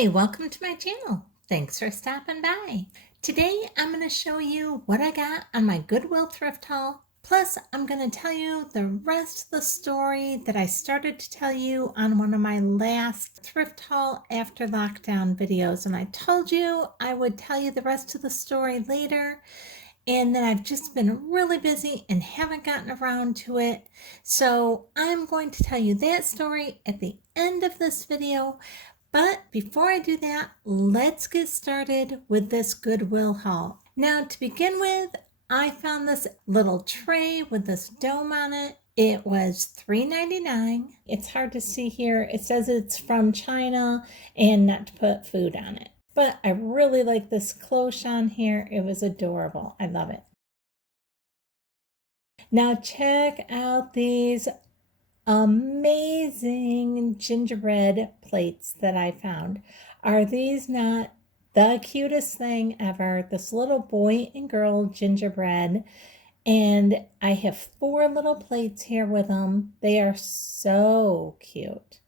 Hi, welcome to my channel. Thanks for stopping by. Today I'm going to show you what I got on my Goodwill thrift haul. Plus, I'm going to tell you the rest of the story that I started to tell you on one of my last thrift haul after lockdown videos. And I told you I would tell you the rest of the story later. And then I've just been really busy and haven't gotten around to it. So I'm going to tell you that story at the end of this video. But before I do that, let's get started with this Goodwill haul. Now, to begin with, I found this little tray with this dome on it. It was $3.99. It's hard to see here. It says it's from China and not to put food on it. But I really like this cloche on here. It was adorable. I love it. Now check out these amazing gingerbread plates that I found. Are these not the cutest thing ever? This little boy and girl gingerbread. And I have 4 little plates here with them. They are so cute.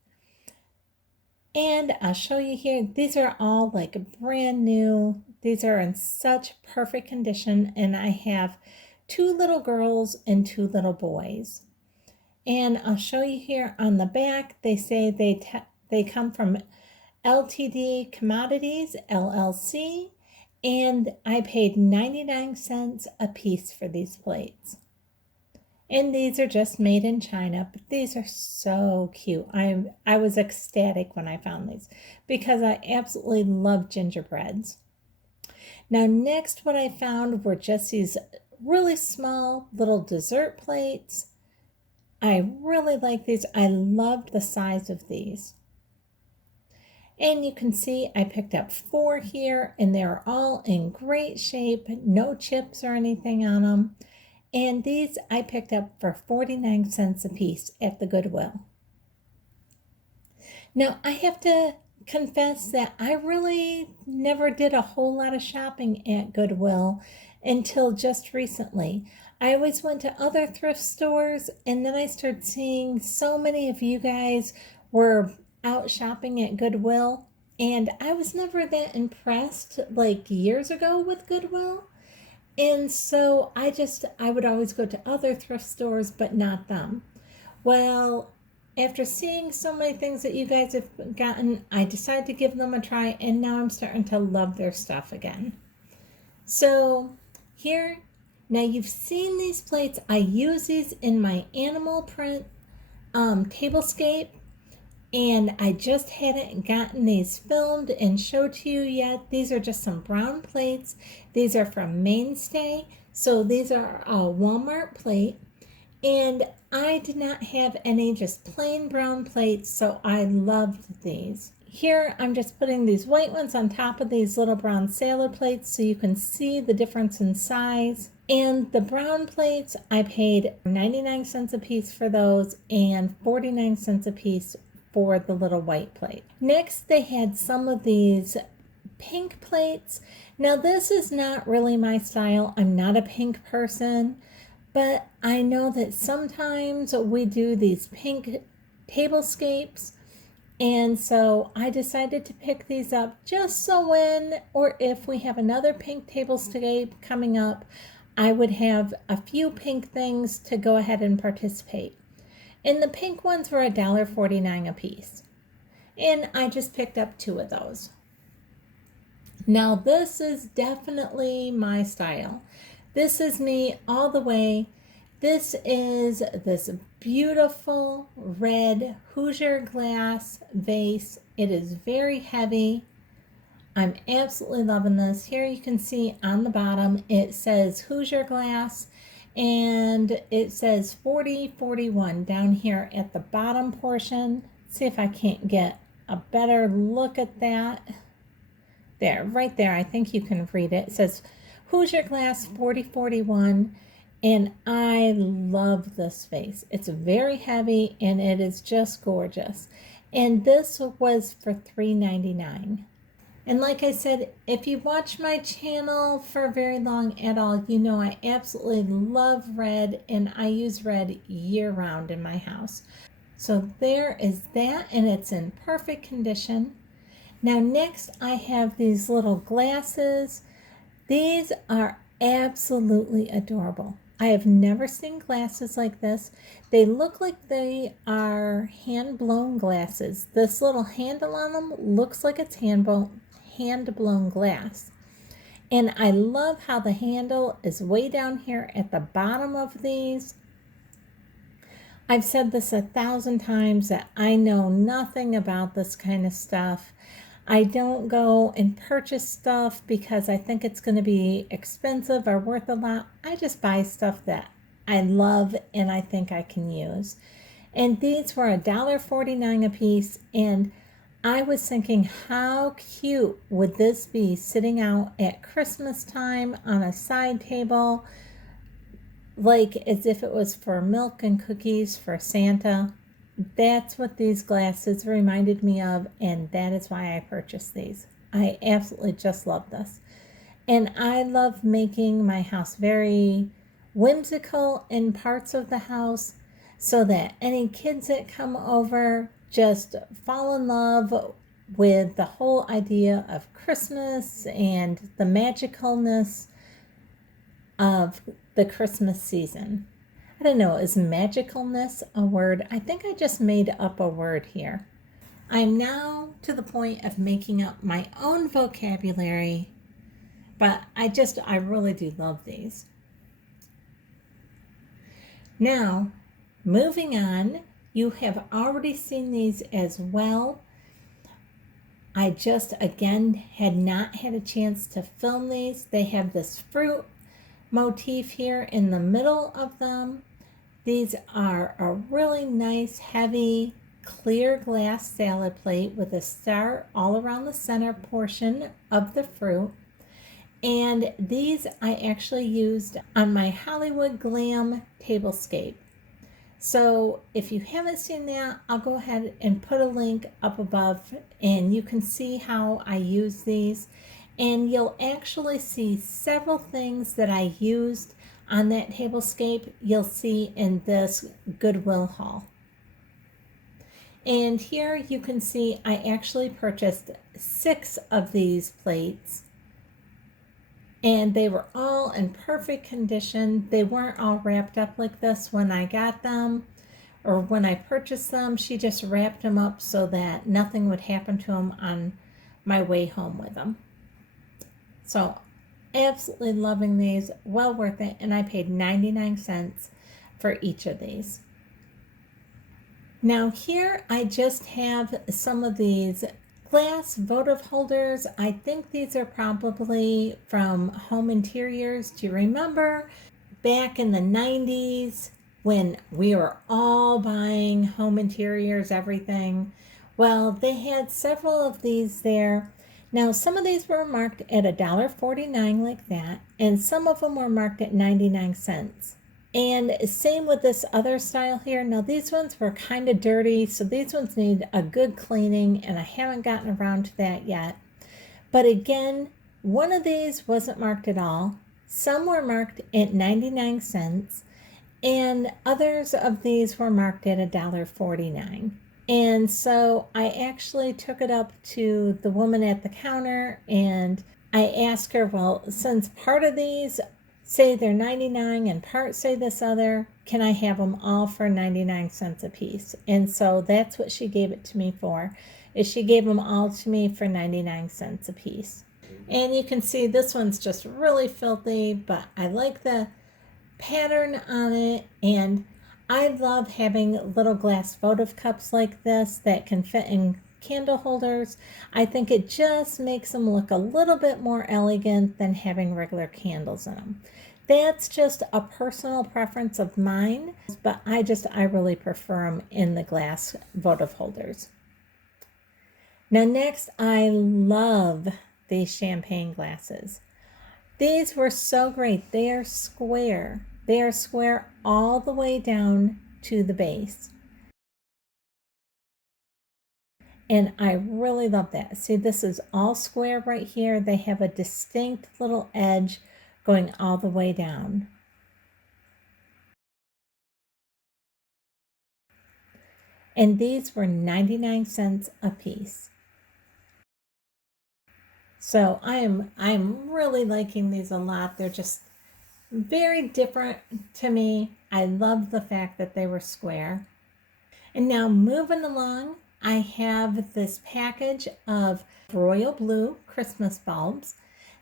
And I'll show you here. These are all like brand new. These are in such perfect condition. And I have 2 little girls and 2 little boys. And I'll show you here on the back, they say they come from LTD Commodities, LLC, and I paid 99 cents a piece for these plates. And these are just made in China, but these are so cute. I was ecstatic when I found these because I absolutely love gingerbreads. Now next what I found were just these really small little dessert plates. I really like these. I loved the size of these. And you can see I picked up 4 here and they're all in great shape, no chips or anything on them. And these I picked up for 49 cents a piece at the Goodwill. Now I have to confess that I really never did a whole lot of shopping at Goodwill until just recently. I always went to other thrift stores, and then I started seeing so many of you guys were out shopping at Goodwill, and I was never that impressed like years ago with Goodwill. And so I would always go to other thrift stores, but not them. Well, after seeing so many things that you guys have gotten, I decided to give them a try, and now I'm starting to love their stuff again. So here, now you've seen these plates. I use these in my animal print tablescape, and I just hadn't gotten these filmed and showed to you yet. These are just some brown plates. These are from Mainstay, so these are a Walmart plate, and I did not have any just plain brown plates, so I loved these. Here I'm just putting these white ones on top of these little brown salad plates so you can see the difference in size. And the brown plates, I paid 99 cents a piece for those and 49 cents a piece for the little white plate. Next, they had some of these pink plates. Now this is not really my style. I'm not a pink person, but I know that sometimes we do these pink tablescapes. And so I decided to pick these up just so when or if we have another pink tablescape coming up, I would have a few pink things to go ahead and participate. And the pink ones were $1.49 a piece. And I just picked up 2 of those. Now this is definitely my style. This is me all the way. This is this beautiful red Hoosier glass vase. It is very heavy. I'm absolutely loving this. Here you can see on the bottom it says Hoosier glass, and it says 4041 down here at the bottom portion. Let's see if I can't get a better look at that. There, right there, I think you can read it. It says Hoosier glass 4041. And I love this vase. It's very heavy and it is just gorgeous. And this was for $3.99. And like I said, if you watch my channel for very long at all, you know I absolutely love red and I use red year round in my house. So there is that, and it's in perfect condition. Now next I have these little glasses. These are absolutely adorable. I have never seen glasses like this. They look like they are hand-blown glasses. This little handle on them looks like it's hand-blown glass. And I love how the handle is way down here at the bottom of these. I've said this 1,000 times that I know nothing about this kind of stuff. I don't go and purchase stuff because I think it's going to be expensive or worth a lot. I just buy stuff that I love and I think I can use. And these were $1.49 a piece, and I was thinking, how cute would this be sitting out at Christmas time on a side table, like as if it was for milk and cookies for Santa. That's what these glasses reminded me of, and that is why I purchased these. I absolutely just love this. And I love making my house very whimsical in parts of the house so that any kids that come over just fall in love with the whole idea of Christmas and the magicalness of the Christmas season. I don't know, is magicalness a word? I think I just made up a word here. I'm now to the point of making up my own vocabulary, but I really do love these. Now, moving on, you have already seen these as well. I just, again, had not had a chance to film these. They have this fruit motif here in the middle of them. These are a really nice, heavy, clear glass salad plate with a star all around the center portion of the fruit. And these I actually used on my Hollywood Glam tablescape. So if you haven't seen that, I'll go ahead and put a link up above and you can see how I use these. And you'll actually see several things that I used on that tablescape you'll see in this Goodwill haul. And here you can see I actually purchased 6 of these plates, and they were all in perfect condition. They weren't all wrapped up like this when I got them or when I purchased them. She just wrapped them up so that nothing would happen to them on my way home with them. So absolutely loving these, well worth it, and I paid 99 cents for each of these. Now here I just have some of these glass votive holders. I think these are probably from Home Interiors. Do you remember back in the 90s when we were all buying home interiors, everything? Well, they had several of these there. Now, some of these were marked at $1.49 like that, and some of them were marked at 99 cents. And same with this other style here. Now, these ones were kind of dirty, so these ones need a good cleaning, and I haven't gotten around to that yet. But again, one of these wasn't marked at all. Some were marked at 99 cents, and others of these were marked at $1.49. And so I actually took it up to the woman at the counter and I asked her, well, since part of these say they're 99 and part say this other, can I have them all for 99 cents a piece? And so that's what she gave it to me for, is she gave them all to me for 99 cents a piece. And you can see this one's just really filthy, but I like the pattern on it, and I love having little glass votive cups like this that can fit in candle holders. I think it just makes them look a little bit more elegant than having regular candles in them. That's just a personal preference of mine, but I really prefer them in the glass votive holders. Now next, I love these champagne glasses. These were so great. They are square. They are square all the way down to the base. And I really love that. See, this is all square right here. They have a distinct little edge going all the way down. And these were 99 cents a piece. So I'm really liking these a lot. They're just very different to me. I love the fact that they were square. And now moving along, I have this package of royal blue Christmas bulbs.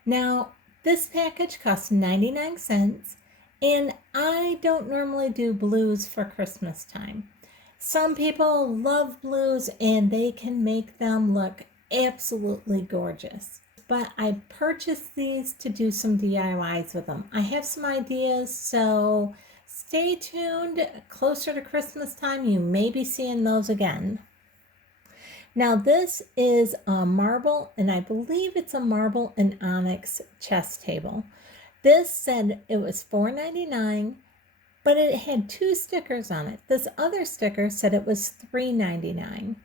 Now, this package costs 99 cents, and I don't normally do blues for Christmas time. Some people love blues and they can make them look absolutely gorgeous. But I purchased these to do some DIYs with them. I have some ideas, so stay tuned. Closer to Christmas time, you may be seeing those again. Now, this is a marble, and I believe it's a marble and onyx chess table. This said it was $4.99, but it had 2 stickers on it. This other sticker said it was $3.99.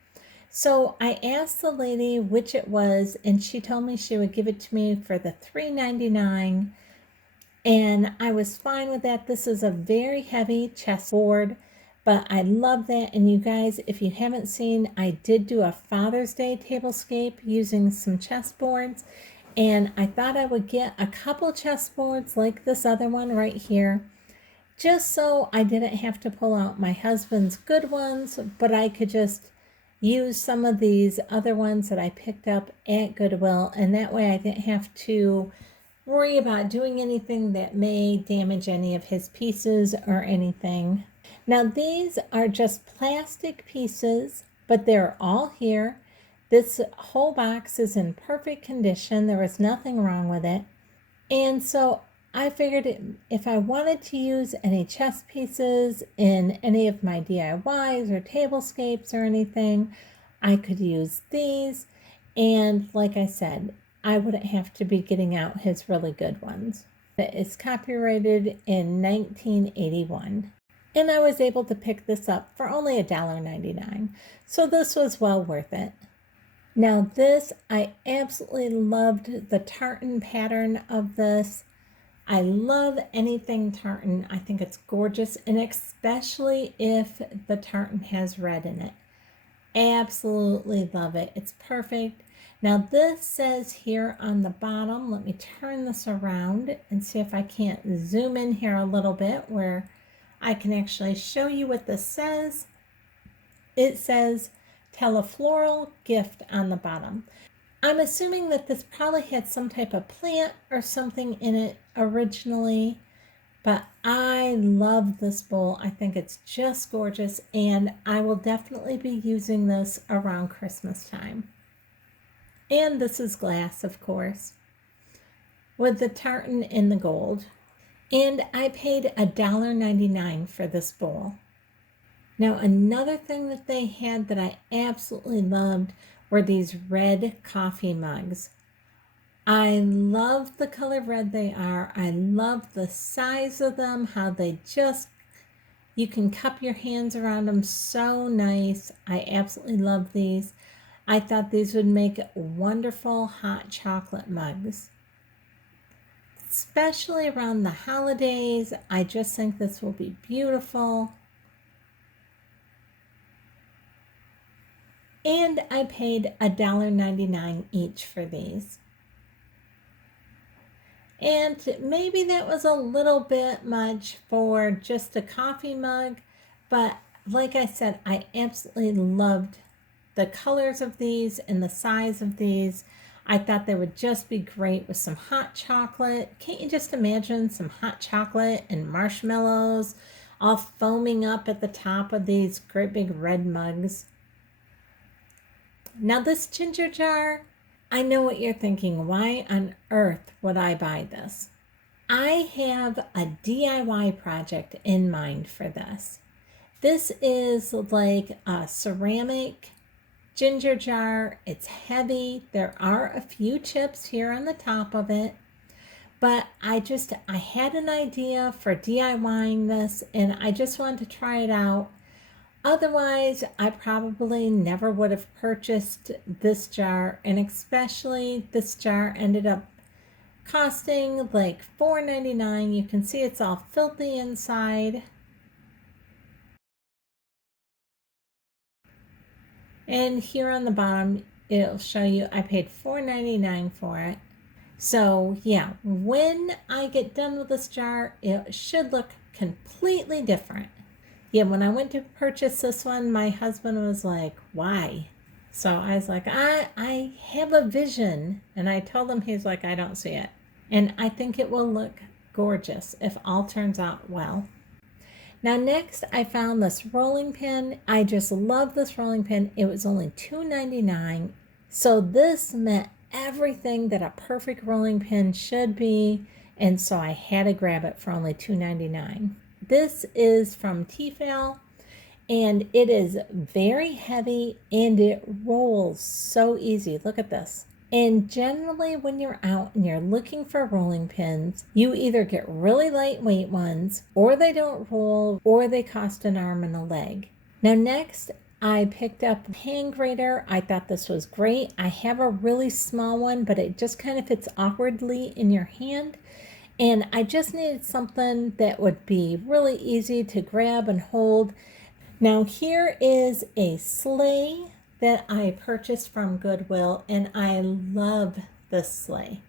So I asked the lady which it was, and she told me she would give it to me for the $3.99, and I was fine with that. This is a very heavy chessboard, but I love that. And you guys, if you haven't seen, I did do a Father's Day tablescape using some chessboards, and I thought I would get a couple chessboards like this other one right here, just so I didn't have to pull out my husband's good ones, but I could just use some of these other ones that I picked up at Goodwill, and that way I didn't have to worry about doing anything that may damage any of his pieces or anything. Now, these are just plastic pieces, but they're all here. This whole box is in perfect condition. There was nothing wrong with it. And so I figured if I wanted to use any chess pieces in any of my DIYs or tablescapes or anything, I could use these. And like I said, I wouldn't have to be getting out his really good ones. It's copyrighted in 1981. And I was able to pick this up for only $1.99. So this was well worth it. Now this, I absolutely loved the tartan pattern of this. I love anything tartan. I think it's gorgeous, and especially if the tartan has red in it. Absolutely love it. It's perfect. Now this says here on the bottom, let me turn this around and see if I can't zoom in here a little bit where I can actually show you what this says. It says, tell a floral gift on the bottom. I'm assuming that this probably had some type of plant or something in it originally, but I love this bowl. I think it's just gorgeous, and I will definitely be using this around Christmas time. And this is glass, of course, with the tartan in the gold. And I paid $1.99 for this bowl. Now, another thing that they had that I absolutely loved were these red coffee mugs. I love the color red they are. I love the size of them, how they just, you can cup your hands around them so nice. I absolutely love these. I thought these would make wonderful hot chocolate mugs. Especially around the holidays, I just think this will be beautiful. And I paid $1.99 each for these. And maybe that was a little bit much for just a coffee mug, but like I said, I absolutely loved the colors of these and the size of these. I thought they would just be great with some hot chocolate. Can't you just imagine some hot chocolate and marshmallows all foaming up at the top of these great big red mugs? Now this ginger jar, I know what you're thinking. Why on earth would I buy this? I have a DIY project in mind for this. This is like a ceramic ginger jar. It's heavy. There are a few chips here on the top of it, but I had an idea for DIYing this, and I just wanted to try it out. Otherwise, I probably never would have purchased this jar, and especially this jar ended up costing like $4.99. You can see it's all filthy inside. And here on the bottom, it'll show you I paid $4.99 for it. So yeah, when I get done with this jar, it should look completely different. Yeah, when I went to purchase this one, my husband was like, why? So I was like, I have a vision. And I told him, he's like, I don't see it. And I think it will look gorgeous if all turns out well. Now next I found this rolling pin. I just love this rolling pin. It was only $2.99. So this meant everything that a perfect rolling pin should be. And so I had to grab it for only $2.99. This is from Tefal, and it is very heavy and it rolls so easy. Look at this. And generally when you're out and you're looking for rolling pins, you either get really lightweight ones, or they don't roll, or they cost an arm and a leg. Now next, I picked up a hand grater. I thought this was great. I have a really small one, but it just kind of fits awkwardly in your hand. And I just needed something that would be really easy to grab and hold. Now here is a sleigh that I purchased from Goodwill, and I love this sleigh.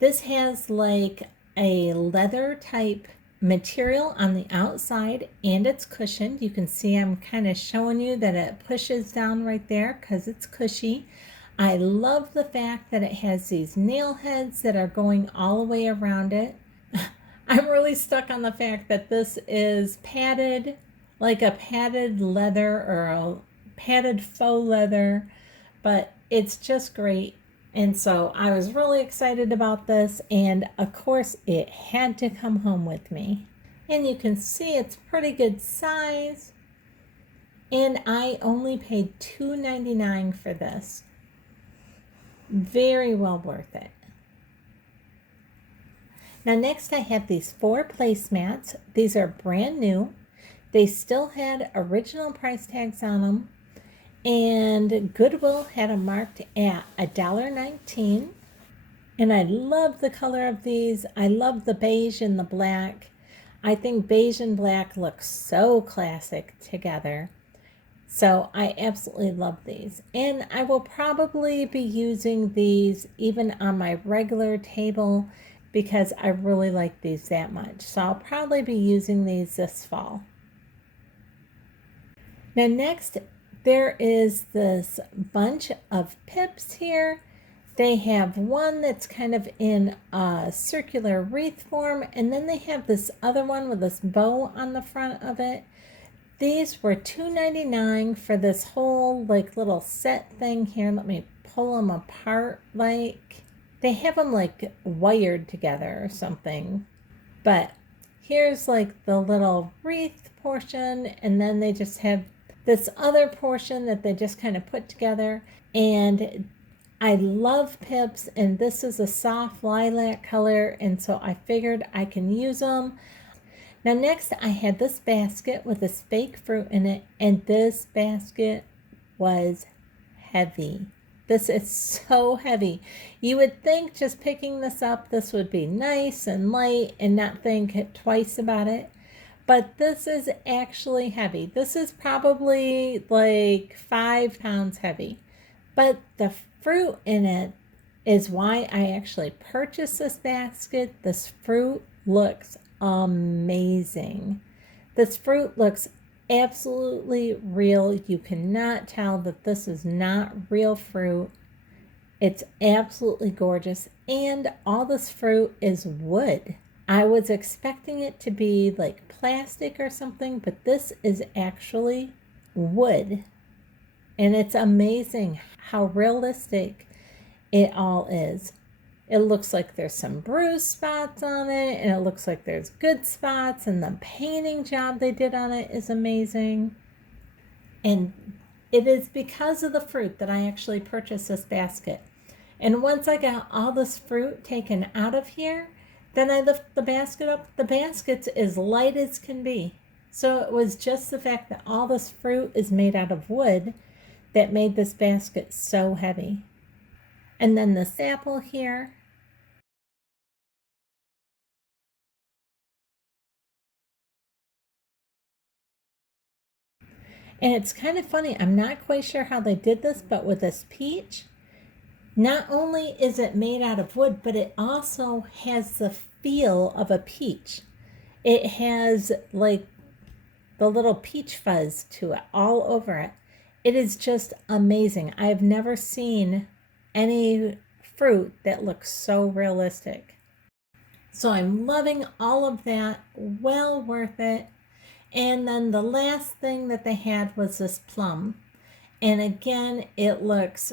This has like a leather type material on the outside, and it's cushioned. You can see I'm kind of showing you that it pushes down right there because it's cushy. I love the fact that it has these nail heads that are going all the way around it. I'm really stuck on the fact that this is padded, like a padded leather or a padded faux leather, but it's just great. And so I was really excited about this, and of course it had to come home with me. And you can see it's pretty good size, and I only paid $2.99 for this. Very well worth it. Now next I have these 4 placemats. These are brand new. They still had original price tags on them, and Goodwill had them marked at $1.19. And I love the color of these. I love the beige and the black. I think beige and black look so classic together. So I absolutely love these. And I will probably be using these even on my regular table because I really like these that much. So I'll probably be using these this fall. Now next, there is this bunch of pips here. They have one that's kind of in a circular wreath form, and then they have this other one with this bow on the front of it. These were $2.99 for this whole like little set thing here. Let me pull them apart. Like they have them like wired together or something. But here's like the little wreath portion, and then they just have this other portion that they just kind of put together. And I love pips, and this is a soft lilac color, and so I figured I can use them. Now next I had this basket with this fake fruit in it, and this basket was heavy. This is so heavy. You would think just picking this up, this would be nice and light and not think twice about it. But this is actually heavy. This is probably like 5 pounds heavy. But the fruit in it is why I actually purchased this basket. This fruit looks amazing. This fruit looks absolutely real. You cannot tell that this is not real fruit. It's absolutely gorgeous, and all this fruit is wood. I was expecting it to be like plastic or something, but this is actually wood. And it's amazing how realistic it all is. It looks like there's some bruise spots on it, and it looks like there's good spots, and the painting job they did on it is amazing. And it is because of the fruit that I actually purchased this basket. And once I got all this fruit taken out of here, then I lift the basket up. The basket's as light as can be. So it was just the fact that all this fruit is made out of wood that made this basket so heavy. And then this apple here. And it's kind of funny, I'm not quite sure how they did this, but with this peach, not only is it made out of wood, but it also has the feel of a peach. It has like the little peach fuzz to it all over it. It is just amazing. I've never seen any fruit that looks so realistic. So I'm loving all of that. Well worth it. And then the last thing that they had was this plum. And again, it looks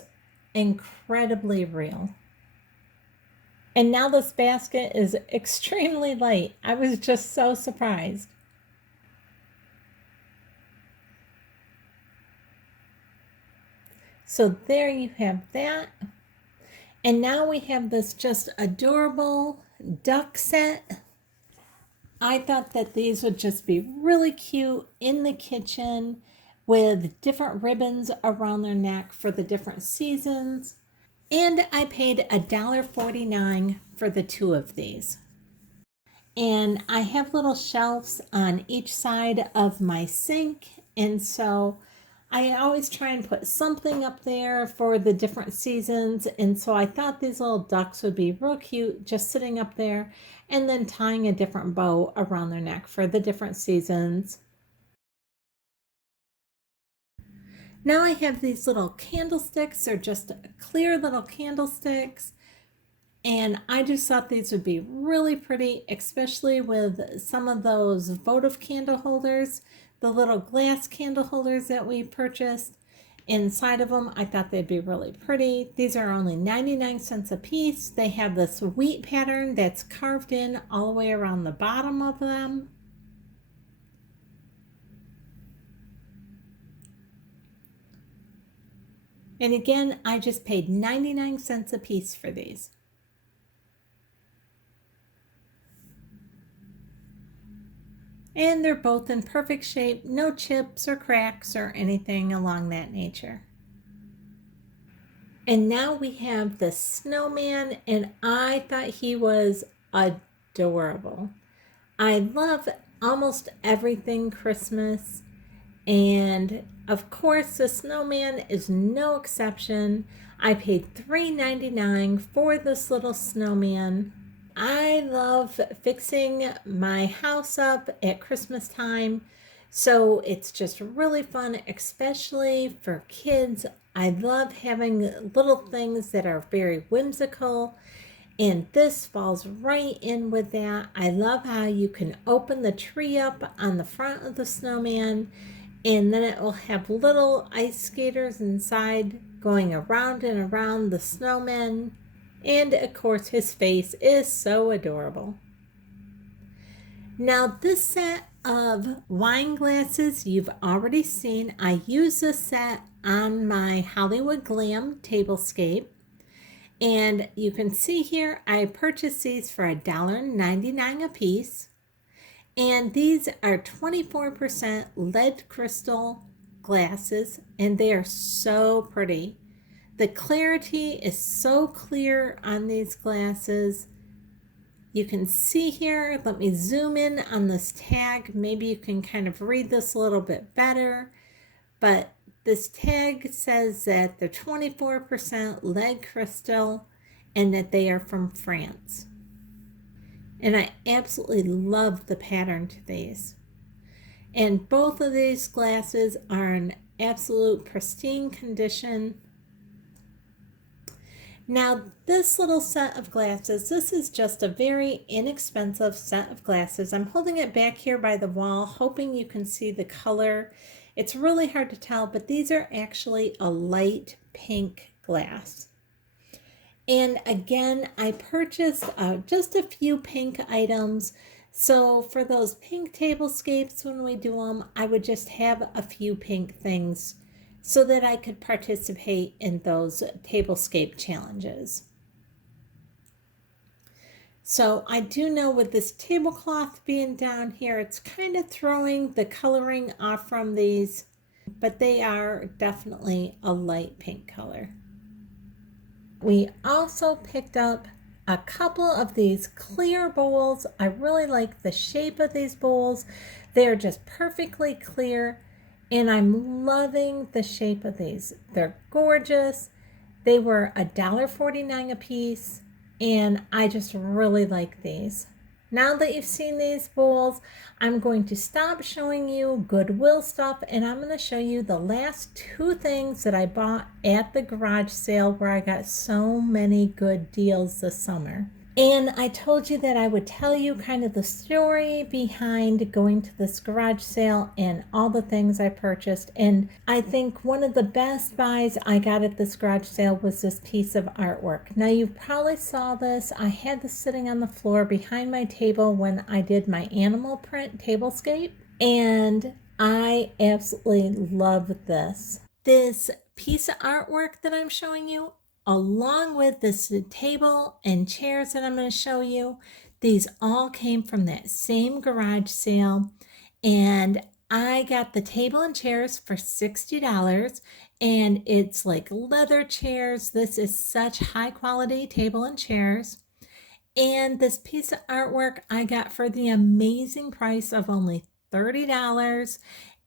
incredibly real. And now this basket is extremely light. I was just so surprised. So there you have that. And now we have this just adorable duck set. I thought that these would just be really cute in the kitchen with different ribbons around their neck for the different seasons. And I paid $1.49 for the two of these. And I have little shelves on each side of my sink, and so I always try and put something up there for the different seasons. And so I thought these little ducks would be real cute just sitting up there and then tying a different bow around their neck for the different seasons. Now I have these little candlesticks. They're just clear little candlesticks. And I just thought these would be really pretty, especially with some of those votive candle holders, the little glass candle holders that we purchased. Inside of them, I thought they'd be really pretty. These are only 99 cents a piece. They have this wheat pattern that's carved in all the way around the bottom of them. And again, I just paid 99 cents a piece for these. And they're both in perfect shape, no chips or cracks or anything along that nature. And now we have the snowman, and I thought he was adorable. I love almost everything Christmas, and of course the snowman is no exception. I paid $3.99 for this little snowman. I love fixing my house up at Christmas time, so it's just really fun, especially for kids. I love having little things that are very whimsical, and this falls right in with that. I love how you can open the tree up on the front of the snowman, and then it will have little ice skaters inside going around and around the snowman. And of course, his face is so adorable. Now, this set of wine glasses you've already seen. I use this set on my Hollywood Glam tablescape. And you can see here, I purchased these for $1.99 a piece. And these are 24% lead crystal glasses, and they are so pretty. The clarity is so clear on these glasses. You can see here, let me zoom in on this tag. Maybe you can kind of read this a little bit better. But this tag says that they're 24% lead crystal and that they are from France. And I absolutely love the pattern to these. And both of these glasses are in absolute pristine condition. Now, this little set of glasses, this is just a very inexpensive set of glasses. I'm holding it back here by the wall, hoping you can see the color. It's really hard to tell, but these are actually a light pink glass. And again, I purchased just a few pink items. So for those pink tablescapes, when we do them, I would just have a few pink things so that I could participate in those tablescape challenges. So I do know with this tablecloth being down here, it's kind of throwing the coloring off from these, but they are definitely a light pink color. We also picked up a couple of these clear bowls. I really like the shape of these bowls. They are just perfectly clear. And I'm loving the shape of these. They're gorgeous. They were $1.49 a piece, and I just really like these. Now that you've seen these bowls, I'm going to stop showing you Goodwill stuff, and I'm going to show you the last two things that I bought at the garage sale where I got so many good deals this summer. And I told you that I would tell you kind of the story behind going to this garage sale and all the things I purchased. And I think one of the best buys I got at this garage sale was this piece of artwork. Now, you probably saw this. I had this sitting on the floor behind my table when I did my animal print tablescape. And I absolutely love this. This piece of artwork that I'm showing you, along with this table and chairs that I'm going to show you, these all came from that same garage sale. And I got the table and chairs for $60, and it's like leather chairs. This is such high quality table and chairs. And this piece of artwork I got for the amazing price of only $30.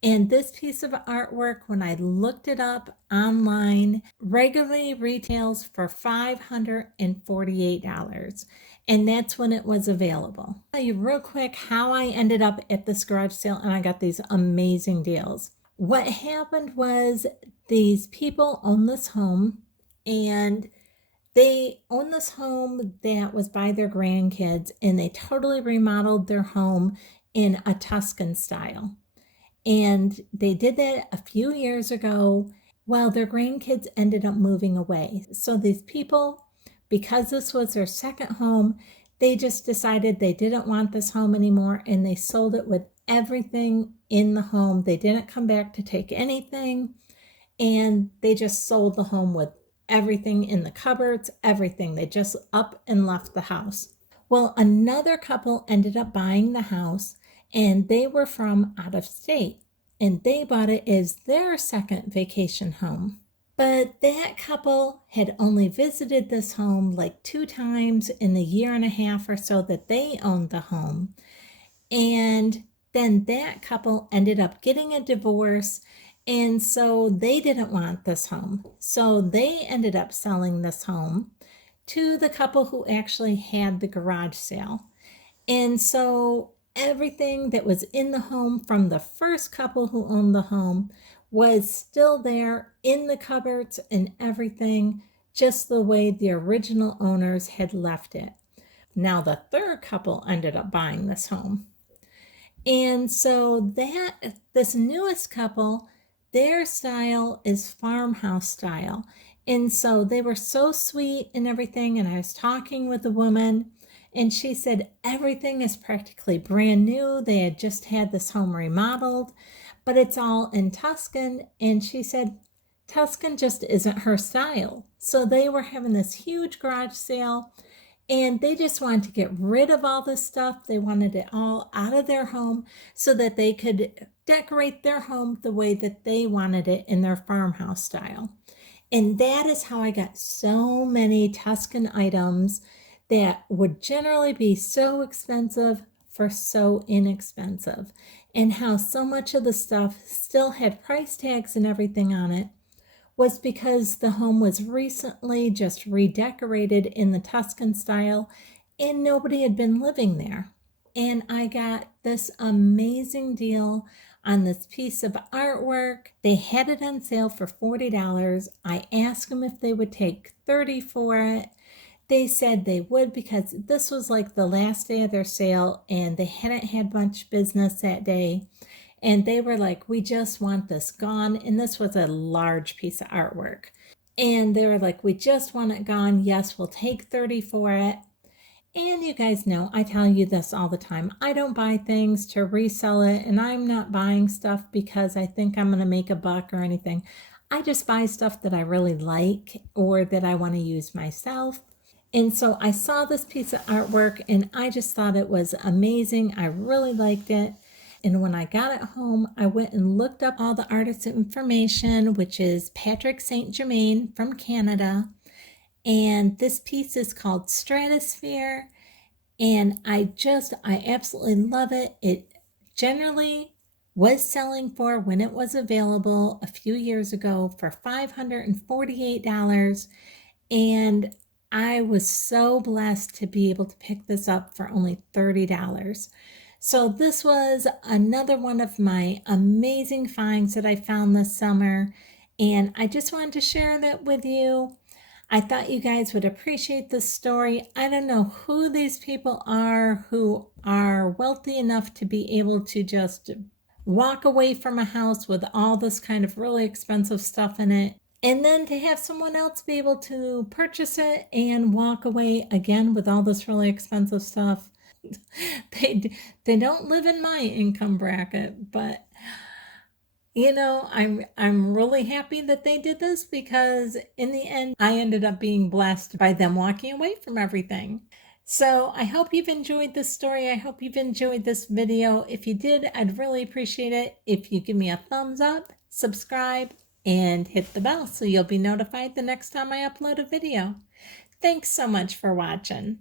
And this piece of artwork, when I looked it up online, regularly retails for $548. And that's when it was available. I'll tell you real quick how I ended up at this garage sale and I got these amazing deals. What happened was these people own this home, and they own this home that was by their grandkids, and they totally remodeled their home in a Tuscan style. And they did that a few years ago. Well, their grandkids ended up moving away. So these people, because this was their second home, they just decided they didn't want this home anymore, and they sold it with everything in the home. They didn't come back to take anything, and they just sold the home with everything in the cupboards, everything. They just up and left the house. Well, another couple ended up buying the house, and they were from out of state, and they bought it as their second vacation home. But that couple had only visited this home like 2 times in the year and a half or so that they owned the home. And then that couple ended up getting a divorce, and so they didn't want this home. So they ended up selling this home to the couple who actually had the garage sale. And so everything that was in the home from the first couple who owned the home was still there in the cupboards and everything, just the way the original owners had left it. Now the third couple ended up buying this home. And so this newest couple, their style is farmhouse style. And so they were so sweet and everything. And I was talking with a woman, and she said everything is practically brand new. They had just had this home remodeled, but it's all in Tuscan. And she said Tuscan just isn't her style. So they were having this huge garage sale, and they just wanted to get rid of all this stuff. They wanted it all out of their home so that they could decorate their home the way that they wanted it in their farmhouse style. And that is how I got so many Tuscan items that would generally be so expensive for so inexpensive, and how so much of the stuff still had price tags and everything on it was because the home was recently just redecorated in the Tuscan style, and nobody had been living there. And I got this amazing deal on this piece of artwork. They had it on sale for $40. I asked them if they would take $30 for it. They said they would, because this was like the last day of their sale and they hadn't had much business that day. And they were like, we just want this gone. And this was a large piece of artwork. And they were like, we just want it gone. Yes, we'll take $30 for it. And you guys know, I tell you this all the time. I don't buy things to resell it. And I'm not buying stuff because I think I'm going to make a buck or anything. I just buy stuff that I really like or that I want to use myself. And so I saw this piece of artwork and I just thought it was amazing. I really liked it. And when I got it home, I went and looked up all the artist information, which is Patrick St. Germain from Canada. And this piece is called Stratosphere. And I absolutely love it. It generally was selling for when it was available a few years ago for $548. And I was so blessed to be able to pick this up for only $30. So this was another one of my amazing finds that I found this summer. And I just wanted to share that with you. I thought you guys would appreciate this story. I don't know who these people are who are wealthy enough to be able to just walk away from a house with all this kind of really expensive stuff in it, and then to have someone else be able to purchase it and walk away again with all this really expensive stuff. They don't live in my income bracket, but I'm really happy that they did this, because in the end, I ended up being blessed by them walking away from everything. So I hope you've enjoyed this story. I hope you've enjoyed this video. If you did, I'd really appreciate it if you give me a thumbs up, subscribe, and hit the bell so you'll be notified the next time I upload a video. Thanks so much for watching.